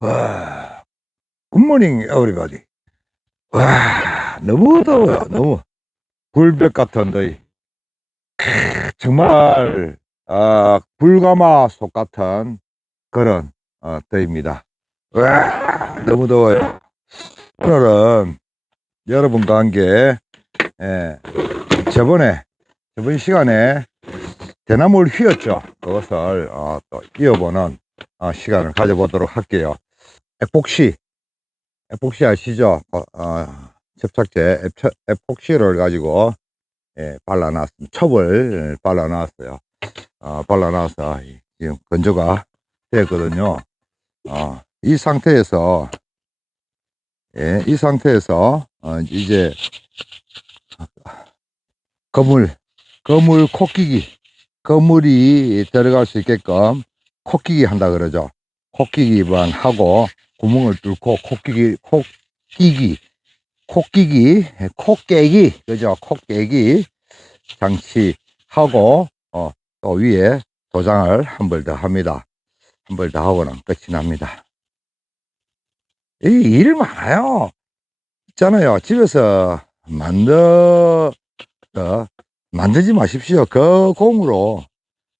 와, 굿모닝 에브리바디. 와, 너무 더워요. 너무 불볕 같은 더위. 크, 정말 아, 불가마 속 같은 그런 어, 더위입니다. 와, 너무 더워요. 오늘은 여러분과 함께 예, 저번에 저번 시간에 대나무를 휘었죠. 그것을 어, 또 이어보는 어, 시간을 가져보도록 할게요. 에폭시, 에폭시 아시죠? 어, 어, 접착제 에포- 에폭시를 가지고 예, 발라놨습니다. 첩을 발라놨어요. 어, 발라놔서 이- 지금 건조가 됐거든요. 어, 이 상태에서 예, 이 상태에서 어, 이제 거물 거물 코끼기 거물이 들어갈 수 있게끔 코끼기 한다 그러죠. 코끼기만 하고 구멍을 뚫고 코끼기 코끼기 코끼기 코깨기 그죠 코깨기 장치하고 어, 또 위에 도장을 한 벌 더 합니다. 한 벌 더 하고는 끝이 납니다. 이일 많아요. 있잖아요. 집에서 만들 어, 만들지 마십시오. 그 공으로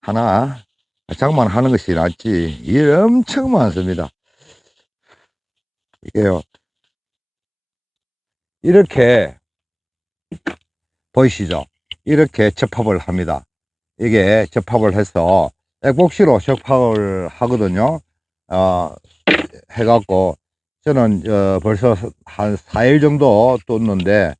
하나 장만하는 것이 낫지. 일 엄청 많습니다. 이게요. 이렇게 보이시죠? 이렇게 접합을 합니다. 이게 접합을 해서 액복시로 접합을 하거든요. 어, 해갖고 저는 어, 벌써 한 4일 정도 뒀는데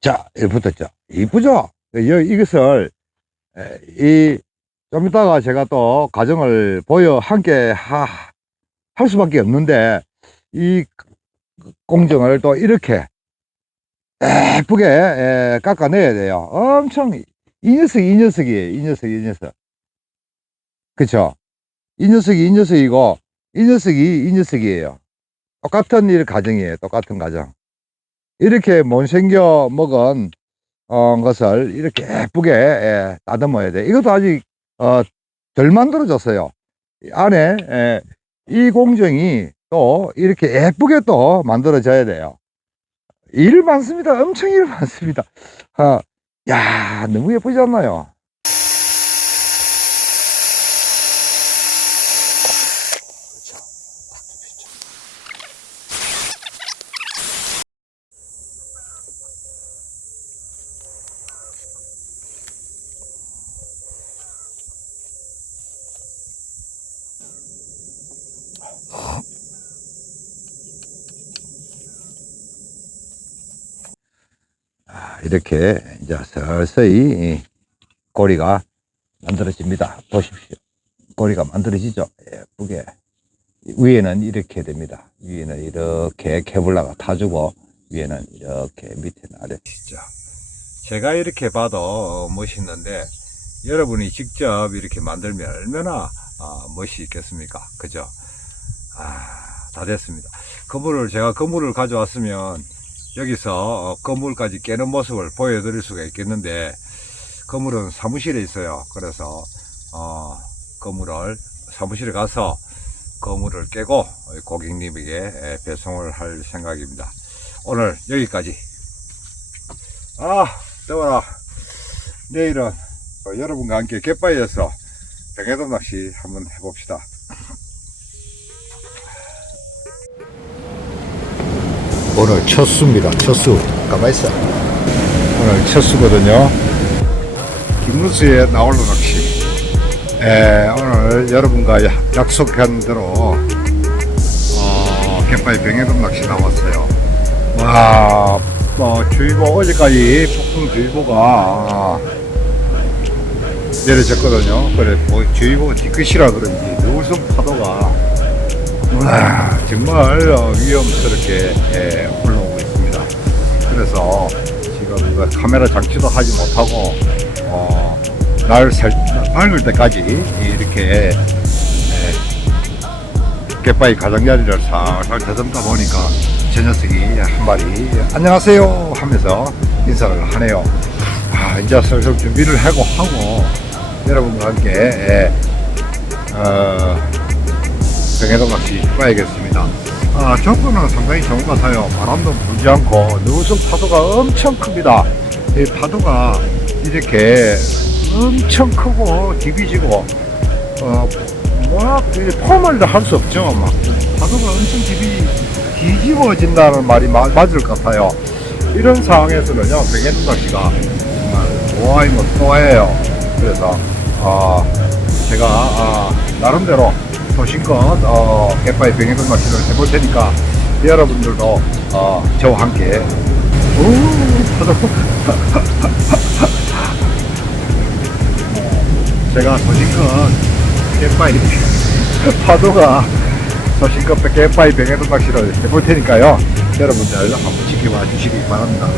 자, 이렇게 붙었죠. 이쁘죠? 이- 이것을, 에, 이, 좀 이따가 제가 또 과정을 보여 함께 하, 할 수밖에 없는데, 이 공정을 또 이렇게 예쁘게 에, 깎아내야 돼요. 엄청, 이 녀석이 이 녀석이에요. 이 녀석, 이 녀석. 그쵸? 이 녀석이 이 녀석이고, 이 녀석이 이 녀석이에요. 똑같은 일 과정이에요. 똑같은 과정. 이렇게 못생겨 먹은 어, 것을 이렇게 예쁘게 예, 다듬어야 돼. 이것도 아직 어, 덜 만들어졌어요. 이 안에 예, 이 공정이 또 이렇게 예쁘게 또 만들어져야 돼요. 일 많습니다. 엄청 일 많습니다. 아, 야 너무 예쁘지 않나요? 이렇게 이제 서서히 이 고리가 만들어집니다. 보십시오. 고리가 만들어지죠. 예쁘게. 위에는 이렇게 됩니다. 위에는 이렇게 케블라가 타주고 위에는 이렇게 밑에는 아래. 진짜 제가 이렇게 봐도 멋있는데 여러분이 직접 이렇게 만들면 얼마나 아, 멋이 있겠습니까? 그죠? 아, 다 됐습니다. 건물을 제가 건물을 가져왔으면 여기서 어, 건물까지 깨는 모습을 보여드릴 수가 있겠는데 건물은 사무실에 있어요. 그래서 어, 건물을 사무실에 가서 건물을 깨고 고객님에게 에, 배송을 할 생각입니다. 오늘 여기까지. 아 더워라. 내일은 또 여러분과 함께 갯바위에서 병해돔 낚시 한번 해봅시다. 오늘 첫 수입니다. 첫 수. 가만 있어. 오늘 첫 수거든요. 김문수의 나홀로 낚시. 에, 오늘 여러분과 야- 약속한 대로, 어, 갯바위 병해돔 낚시 나왔어요. 와, 뭐, 주의보, 어제까지 폭풍 주의보가 내려졌거든요. 그래, 뭐, 주의보가 뒤끝이라 그런지, 노을성 파도가 와, 정말 어, 위험스럽게 예, 올라오고 있습니다. 그래서 지금 그 카메라 장치도 하지 못하고 어, 날 살, 밝을 때까지 이렇게 예, 갯바위 가장자리를 살살 더듬다 보니까 저 녀석이 한 마리 안녕하세요 하면서 인사를 하네요. 아, 자, 이제 슬슬 준비를 하고 하고 여러분과 함께 예, 어, 병해도 같이 가야겠습니다. 아, 조건은 상당히 좋은 것 같아요. 바람도 불지 않고 누우성 파도가 엄청 큽니다. 이 파도가 이렇게 엄청 크고 디비지고 어, 뭐 포말도 할 수 없죠. 막 파도가 엄청 디비 뒤집어진다는 말이 마- 맞을 것 같아요. 이런 상황에서는요, 백엔두 낚시가 정말 좋아이면 또해요. 그래서 어, 제가 아, 나름대로 소신껏 어, 갯바위 백엔두 낚시를 해볼 테니까 여러분들도 어, 저와 함께. 제가 소신껏 갯바위 파도가 소신껏 갯바위 병해도 낚시를 해볼 테니까요. 여러분들 한번 지켜봐 주시기 바랍니다.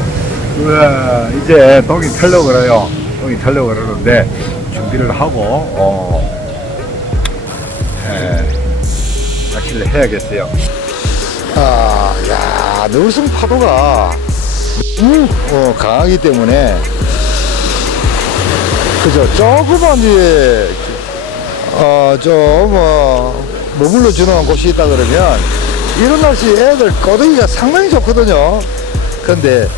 우와, 이제 동이 털려고 그래요. 동이 털려고 그러는데 준비를 하고 어, 에, 낚시를 해야겠어요. 아, 야, 늘승 파도가 너무 어, 강하기 때문에. 그죠? 조그만 이제 어좀뭐 머물러 주는 곳이 있다 그러면 이런 날씨 애들 꺼덩이가 상당히 좋거든요. 근데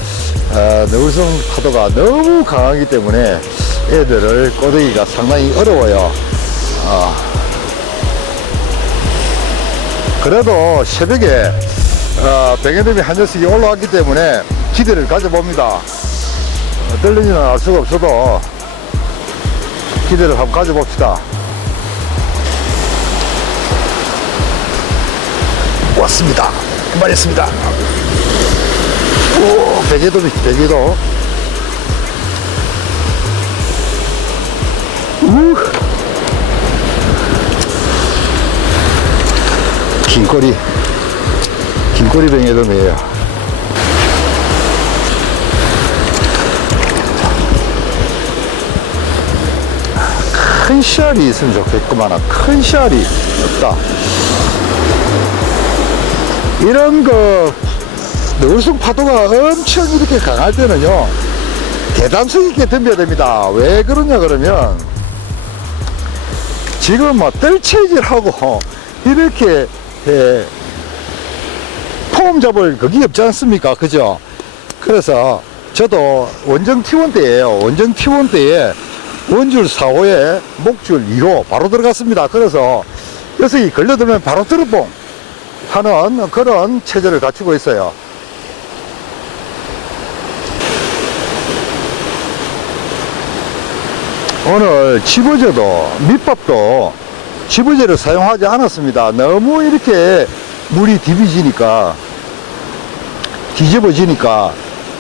어, 너울성 파도가 너무 강하기 때문에 애들을 꺼덩이가 상당히 어려워요. 어. 그래도 새벽에 어, 백연돔이 한 녀석이 올라왔기 때문에 기대를 가져봅니다 어, 떨리지는 알 수가 없어도 기대를 한번 가져봅시다. 왔습니다. 그만했습니다. 오, 베개도, 베개도. 우. 긴 꼬리, 긴 꼬리 뱅에돔이에요. 큰 씨알이 있으면 좋겠구만. 큰 씨알이 없다. 이런 거, 노을성 파도가 엄청 이렇게 강할 때는요, 대담성 있게 덤벼야 됩니다. 왜 그러냐 그러면, 지금 뭐 뜰채질하고, 이렇게, 예, 폼 잡을 그게 없지 않습니까? 그죠? 그래서 저도 원정 T1 때예요. 원정 T1 때에 원줄 4호에 목줄 2호 바로 들어갔습니다. 그래서 녀석이 걸려들면 바로 들어봉 하는 그런 체제를 갖추고 있어요. 오늘 집어제도 밑밥도 집어제를 사용하지 않았습니다. 너무 이렇게 물이 디비지니까 뒤집어지니까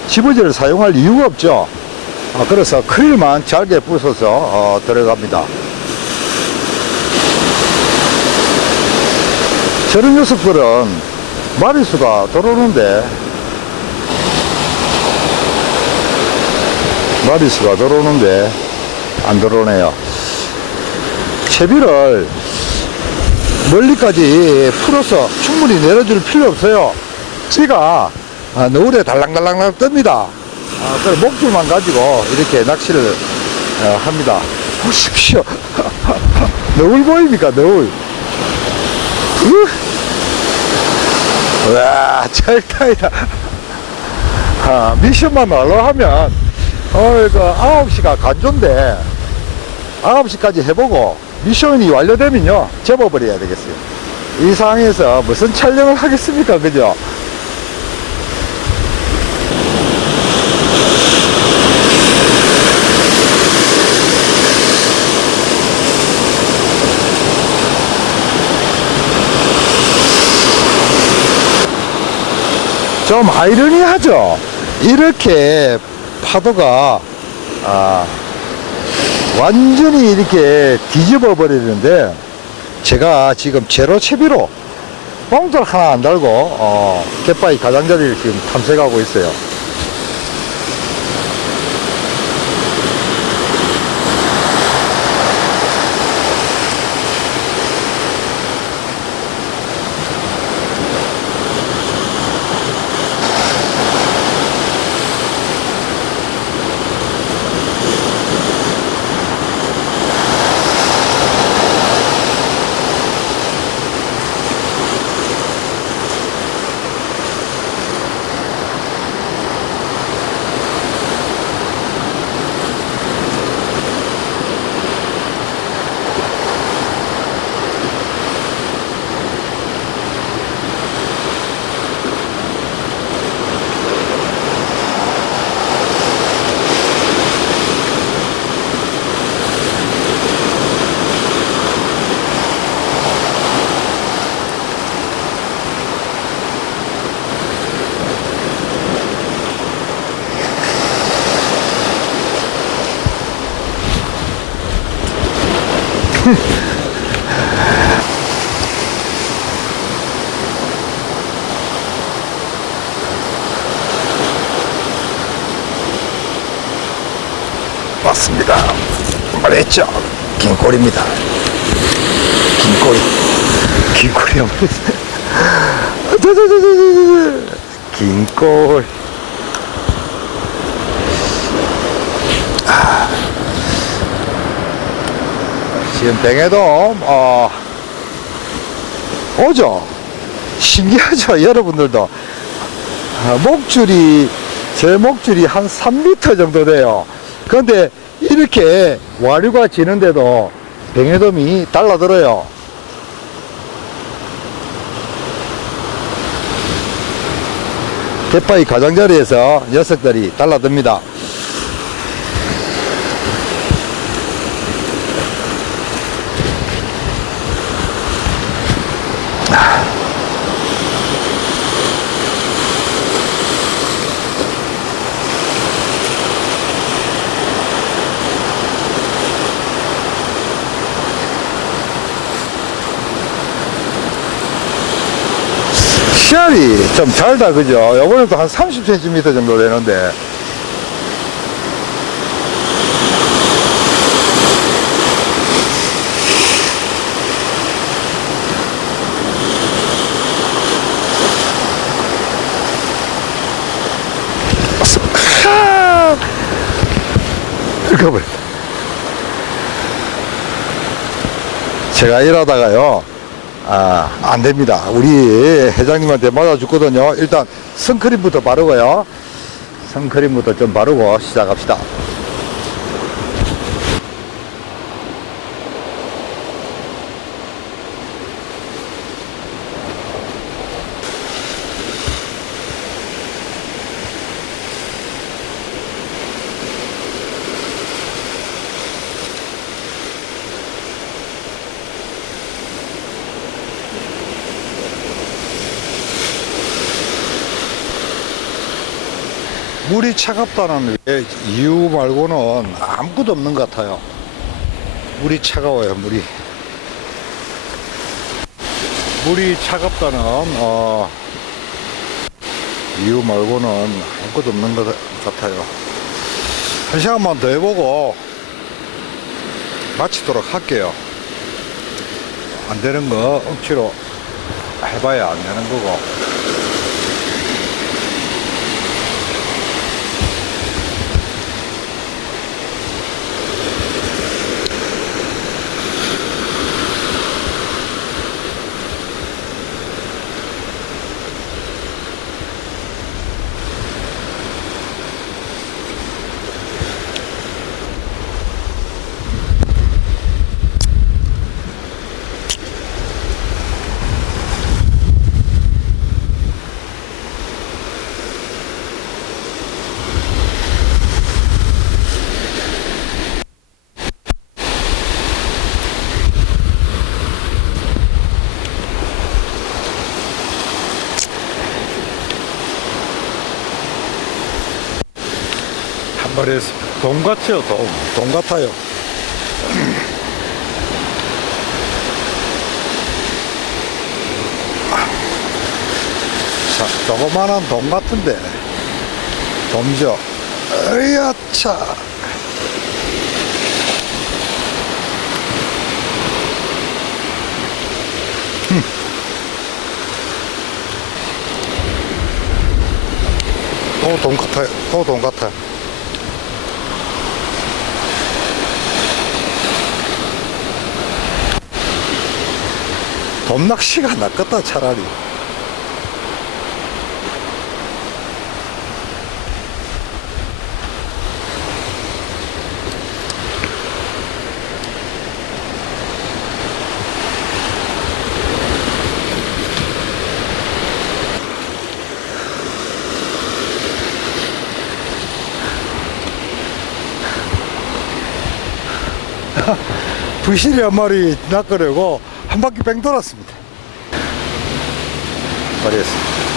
집어제를 사용할 이유가 없죠. 아, 그래서 클만 잘게 부숴서 어, 들어갑니다. 저런 녀석들은 마리수가 들어오는데 마리수가 들어오는데 안 들어오네요. 채비를 멀리까지 풀어서 충분히 내려줄 필요 없어요. 지가 아, 노을에 달랑달랑 뜹니다. 아, 그 목줄만 가지고 이렇게 낚시를 어, 합니다. 보십시오. 너울 보입니까? 으. 와, 절타이다. 아, 미션만 완료하면, 어, 그, 9시가 간조인데, 9시까지 해보고, 미션이 완료되면요, 접어버려야 되겠어요. 이 상황에서 무슨 촬영을 하겠습니까? 그죠? 좀 아이러니하죠. 이렇게 파도가 아, 완전히 이렇게 뒤집어 버리는데 제가 지금 제로 채비로 봉돌 하나 안 달고 어, 갯바위 가장자리를 지금 탐색하고 있어요. 맞습니다. 말했죠. 긴 꼬리입니다. 긴 꼬리. 긴 꼬리 한번. 긴 꼬리. 아. 지금 뱅에도 어, 오죠. 신기하죠, 여러분들도. 아, 목줄이 제 목줄이 한 3m 정도 돼요. 그런데 이렇게 와류가 지는데도 뱅에돔이 달라들어요. 대파이 가장자리에서 녀석들이 달라듭니다. 씨알이 좀 잘다 그죠? 요번에도 한 30cm 정도 되는데. 봐 제가 일하다가요 아, 안 됩니다. 우리 회장님한테 맞아 죽거든요. 일단 선크림부터 바르고요. 선크림부터 좀 바르고 시작합시다. 물이 차갑다는 게 이유 말고는 아무것도 없는 것 같아요. 물이 차가워요, 물이. 물이 차갑다는 어, 이유 말고는 아무것도 없는 것 같아요. 한 시간만 더 해보고 마치도록 할게요. 안 되는 거 억지로 해봐야 안 되는 거고. 한 마리 동 같아요, 동. 동 같아요. 자, 조그만한 동 같은데. 동죠. 으야, 차. 또동 같아요. 또동 같아요. 돔낚시가 낫겠다 차라리. 부실이 한 마리 낚으려고 한 바퀴 뺑 돌았습니다. 발휘했습니다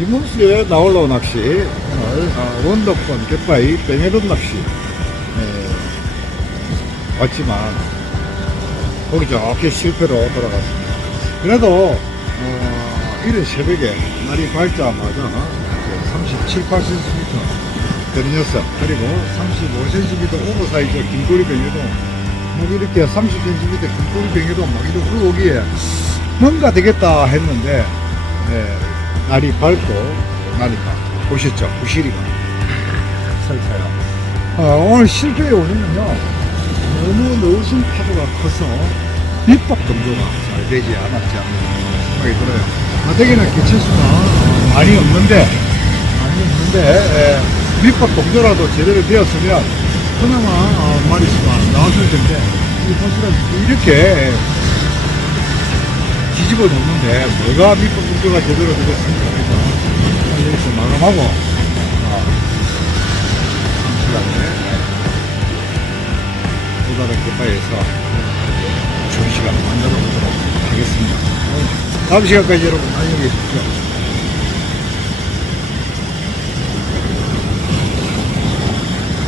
이문수에 나올라 낚시 아, 원덕권 갯바위 뱅에돈 낚시. 네, 왔지만 거기 좋게 실패로 돌아갔습니다. 그래도 어, 이른 새벽에 날이 밝자마자 37, 8cm 되는 녀석 그리고 35cm 오버 사이즈 긴꼬리 뱅에도 뭐 이렇게 30cm 긴꼬리 뱅에도 막 이렇게 흘러오기에 뭔가 되겠다 했는데 네, 날이 밝고 나니까 보셨죠? 부시리가 설사요. 어, 오늘 실패의 원인은요 너무 넣으신 파도가 커서 밑밥 정도가 잘 되지 않았지 않나 생각이 들어요. 괜찮습니다. 어, 많이 없는데 많이 없는데 예, 밑밥 정도라도 제대로 되었으면 그나마 어, 마리수가 나왔을 텐데 이 보시다시피 이렇게 뒤집어 놓는데 뭐가 밑밥 공조가 제대로 되겠습니까? 그래서 여기서 마감하고 아, 시간에 또 다른 갯바에서 좋은 시간 만들어 보도록 하겠습니다. 다음 시간까지 여러분 안녕히 계십시오.